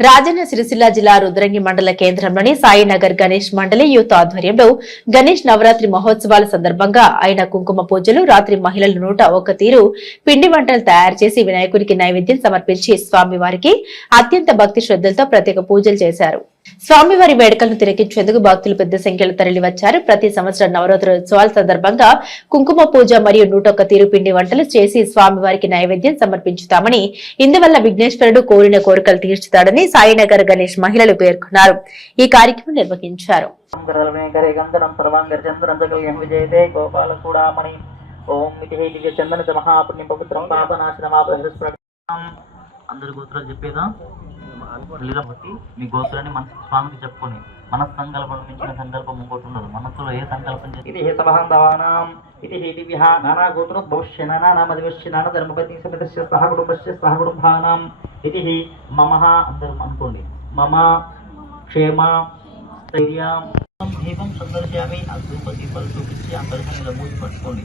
రాజన్న సిరిసిల్ల జిల్లా రుద్రంగి మండల కేంద్రంలోని సాయినగర్ గణేష్ మండలి యూత్ ఆధ్వర్యంలో గణేష్ నవరాత్రి మహోత్సవాల సందర్భంగా ఆయన కుంకుమ పూజలు రాత్రి మహిళల నూట ఒక తీరు పిండి వంటలు తయారు చేసి వినాయకుడికి నైవేద్యం సమర్పించి స్వామివారికి అత్యంత భక్తి శ్రద్ధలతో ప్రత్యేక పూజలు చేశారు. స్వామివారి వేడుకలను తిరగించేందుకు భక్తులు పెద్ద సంఖ్యలో తరలివచ్చారు. ప్రతి సంవత్సరం నవరాత్రోత్సవాల సందర్భంగా కుంకుమ పూజ మరియు నూటొక్క తీరుపిండి వంటలు చేసి స్వామివారికి నైవేద్యం సమర్పించుతామని ఇందువల్ల విఘ్నేశ్వరుడు కోరిన కోరికలు తీర్చుతాడని సాయినగర్ గణేష్ మహిళలు పేర్కొన్నారు. ఈ కార్యక్రమం నిర్వహించారు. గరే అందరి గోత్రాలు చెప్పేదా? తెలియదా మీ గోత్రాన్ని మన స్వామికి చెప్పుకొని మన సంకల్పం మించిన సంకల్పం ఇంకోటి ఉండదు. మనసులో ఏ సంకల్పం ఇది హే సభాంధవానాం ఇది హే దివ్య నానా భవిష్య నానా నామదివశ్య నానా ధర్మపతి సమేతస్య సహ కుటుంబస్య సహ కుటుంబానాం. ఇది హి మమ అందరం అనుకోండి. మమ క్షేమ స్థైర్యం దీపం సందర్శయామి అద్భుత దీపాలు చూపించి పరిసర మూసి పట్టుకోండి.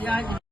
ഈ ആഴ്ച